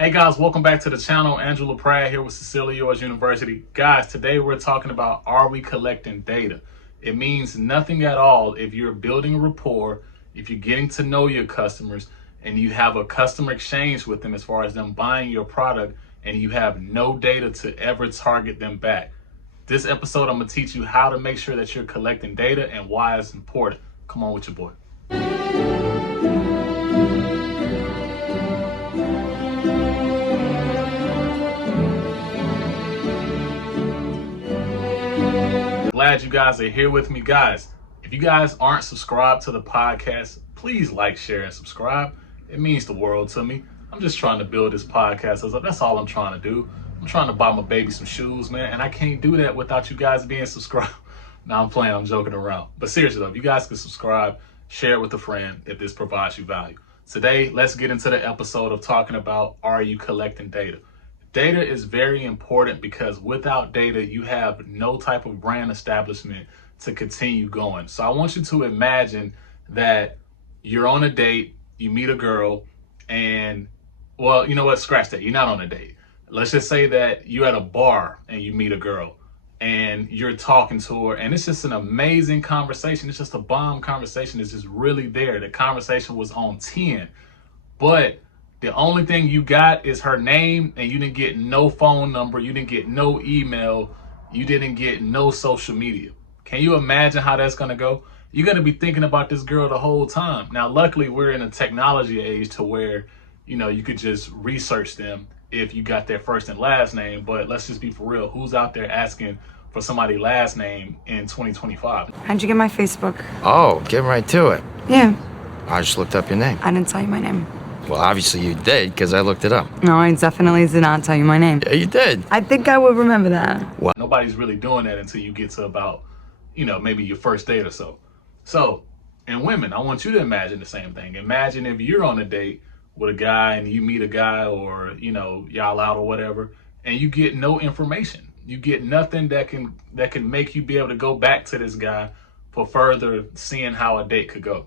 Hey guys, welcome back to the channel. Andrew LaPrade here with Cecilia Yours University. Guys, today we're talking about, are we collecting data? It means nothing at all if you're building a rapport, if you're getting to know your customers, and you have a customer exchange with them as far as them buying your product, and you have no data to ever target them back. This episode, I'm gonna teach you how to make sure that you're collecting data and why it's important. Come on with your boy. Glad you guys are here with me. Guys, if you guys aren't subscribed to the podcast, please like, share, and subscribe. It means the world to me. I'm just trying to build this podcast. That's all I'm trying to do. I'm trying to buy my baby some shoes, man, and I can't do that without you guys being subscribed. Now I'm playing, I'm joking around. But seriously though, if you guys can subscribe, share it with a friend if this provides you value. Today, let's get into the episode of talking about, are you collecting data? Data is very important because without data, you have no type of brand establishment to continue going. So I want you to imagine that you're on a date, you meet a girl, and, well, you know what, scratch that, you're not on a date. Let's just say that you're at a bar and you meet a girl and you're talking to her and it's just an amazing conversation. It's just a bomb conversation. It's just really there. The conversation was on 10, but the only thing you got is her name, and you didn't get no phone number, you didn't get no email, you didn't get no social media. Can you imagine how that's gonna go? You're gonna be thinking about this girl the whole time. Now, luckily, we're in a technology age to where, you could just research them if you got their first and last name, but let's just be for real. Who's out there asking for somebody's last name in 2025? How'd you get my Facebook? Oh, get right to it. Yeah, I just looked up your name. I didn't tell you my name. Well, obviously you did, because I looked it up. No, I definitely did not tell you my name. Yeah, you did. I think I would remember that. What? Nobody's really doing that until you get to about, maybe your first date or so. So, and women, I want you to imagine the same thing. Imagine if you're on a date with a guy and you meet a guy, or, y'all out or whatever, and you get no information. You get nothing that can make you be able to go back to this guy for further seeing how a date could go.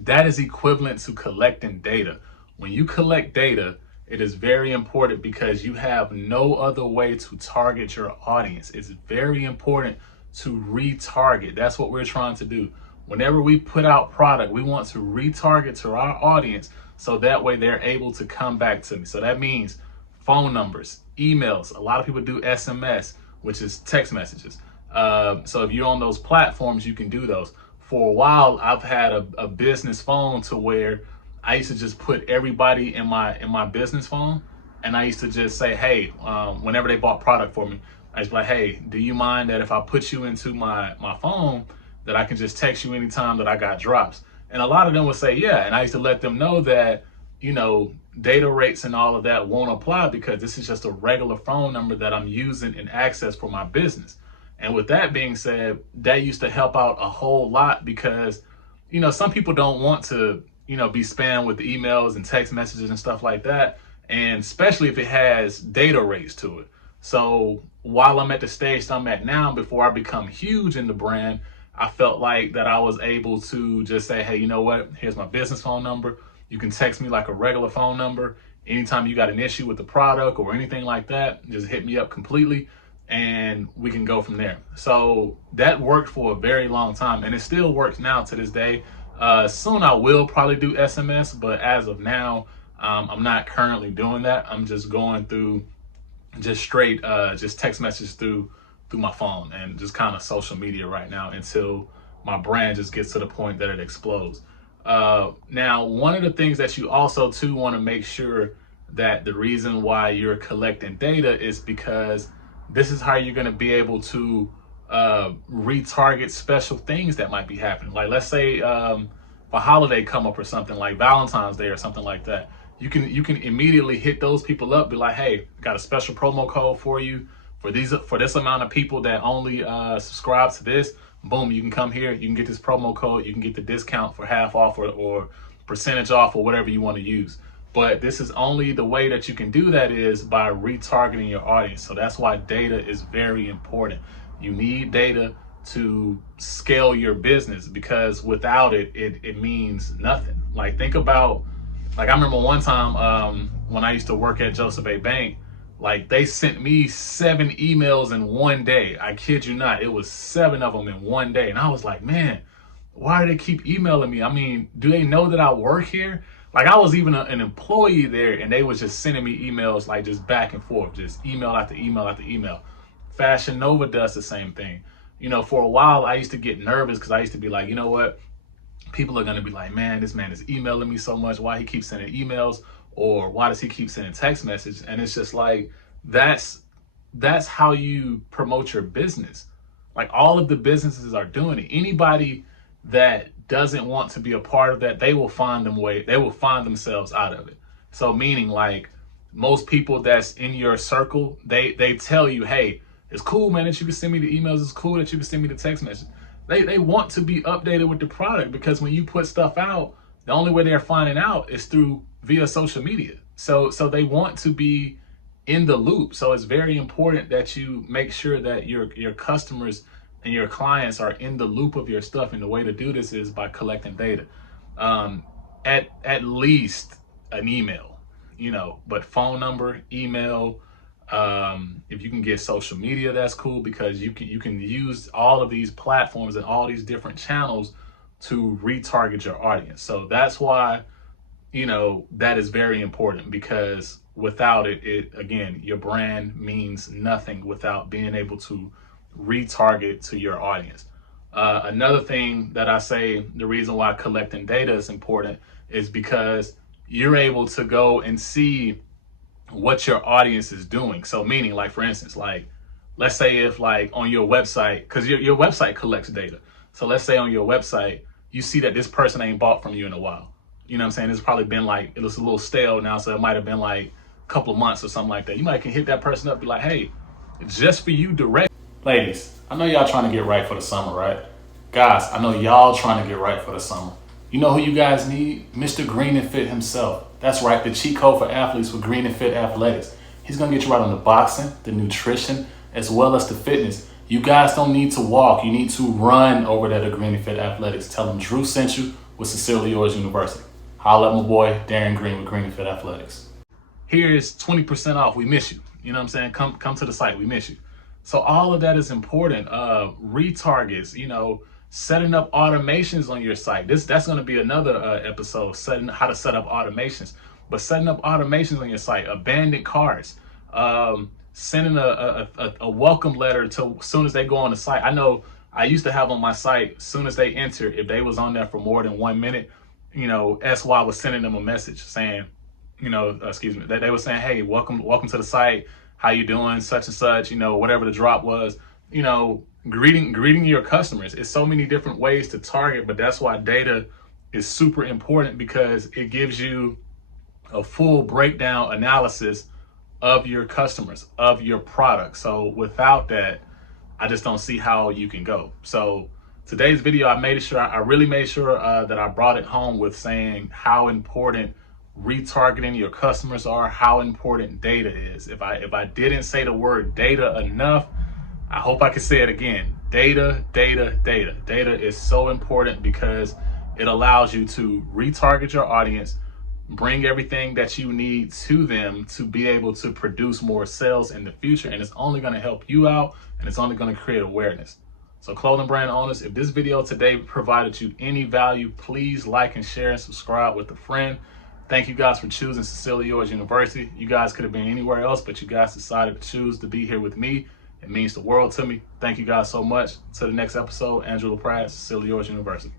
That is equivalent to collecting data. When you collect data, it is very important because you have no other way to target your audience. It's very important to retarget. That's what we're trying to do. Whenever we put out product, we want to retarget to our audience so that way they're able to come back to me. So that means phone numbers, emails. A lot of people do SMS, which is text messages. So if you're on those platforms, you can do those. For a while, I've had a business phone to where I used to just put everybody in my business phone, and I used to just say, hey, whenever they bought product for me, I was like, hey, do you mind that if I put you into my phone, that I can just text you anytime that I got drops? And a lot of them would say, yeah. And I used to let them know that, data rates and all of that won't apply because this is just a regular phone number that I'm using in access for my business. And with that being said, that used to help out a whole lot because, some people don't want to, be spammed with emails and text messages and stuff like that. And especially if it has data rates to it. So while I'm at the stage that I'm at now, before I become huge in the brand, I felt like that I was able to just say, hey, you know what? Here's my business phone number. You can text me like a regular phone number. Anytime you got an issue with the product or anything like that, just hit me up completely and we can go from there. So that worked for a very long time, and it still works now to this day. Soon I will probably do SMS, but as of now, I'm not currently doing that. I'm just going through just straight just text messages through my phone and just kind of social media right now until my brand just gets to the point that it explodes. Now, one of the things that you also too want to make sure that the reason why you're collecting data is because this is how you're going to be able to retarget special things that might be happening. Like, let's say a holiday come up or something like Valentine's Day or something like that. You can immediately hit those people up, be like, hey, got a special promo code for you for this amount of people that only subscribe to this. Boom, you can come here, you can get this promo code, you can get the discount for half off or percentage off or whatever you want to use. But this is only the way that you can do that is by retargeting your audience. So that's why data is very important. You need data to scale your business because without it, it means nothing. Like, think about, like, I remember one time when I used to work at Joseph A. Bank, like they sent me 7 emails in one day. I kid you not, it was 7 of them in one day. And I was like, man, why do they keep emailing me? I mean, do they know that I work here? Like I was even an employee there, and they was just sending me emails like just back and forth, just email after email after email. Fashion Nova does the same thing. You know, for a while I used to get nervous because I used to be like, you know what? People are gonna be like, man, this man is emailing me so much. Why he keeps sending emails? Or why does he keep sending text messages? And it's just like, that's how you promote your business. Like all of the businesses are doing it. Anybody that doesn't want to be a part of that, they will find themselves out of it. So meaning like most people that's in your circle, they tell you, hey, it's cool, man, that you can send me the emails. It's cool that you can send me the text message. They want to be updated with the product, because when you put stuff out, the only way they're finding out is via social media. So they want to be in the loop. So it's very important that you make sure that your customers and your clients are in the loop of your stuff. And the way to do this is by collecting data. At least an email, you know, but phone number, email. If you can get social media, that's cool, because you can use all of these platforms and all these different channels to retarget your audience. So that's why, you know, that is very important, because without it again, your brand means nothing without being able to retarget to your audience. Another thing that I say, the reason why collecting data is important is because you're able to go and see what your audience is doing. So meaning, like for instance, like let's say if like on your website, because your website collects data. So let's say on your website, you see that this person ain't bought from you in a while. You know what I'm saying? It's probably been like, it was a little stale now, so it might have been like a couple of months or something like that. You might can hit that person up, be like, hey, just for you direct. Ladies, I know y'all trying to get right for the summer, right? Guys, I know y'all trying to get right for the summer. You know who you guys need? Mr. Green and Fit himself. That's right, the cheat code for athletes with Green and Fit Athletics. He's gonna get you right on the boxing, the nutrition, as well as the fitness. You guys don't need to walk, you need to run over there to Green and Fit Athletics. Tell them Drew sent you with Sincerely Yours University. Holla at my boy, Darren Green with Green and Fit Athletics. Here's 20% off, we miss you. You know what I'm saying? Come to the site, we miss you. So all of that is important. Retargets, you know, setting up automations on your site. That's going to be another episode, how to set up automations. But setting up automations on your site, abandoned carts, sending a welcome letter to as soon as they go on the site. I know I used to have on my site, as soon as they enter, if they was on there for more than 1 minute, you know, SY was sending them a message saying, you know, they were saying, hey, welcome to the site. How you doing? Such and such, you know, whatever the drop was, you know, greeting your customers. It's so many different ways to target, but that's why data is super important, because it gives you a full breakdown analysis of your customers, of your product. So without that, I just don't see how you can go. So today's video, I really made sure that I brought it home with saying how important retargeting your customers are, how important data is. If I didn't say the word data enough, I hope I can say it again. Data is so important, because it allows you to retarget your audience, bring everything that you need to them to be able to produce more sales in the future. And it's only going to help you out, and it's only going to create awareness. So clothing brand owners, if this video today provided you any value, please like and share and subscribe with a friend. Thank you guys for choosing Sincerely Yours University. You guys could have been anywhere else, but you guys decided to choose to be here with me. It means the world to me. Thank you guys so much. To the next episode, Andrew LaPrade, Sincerely Yours University.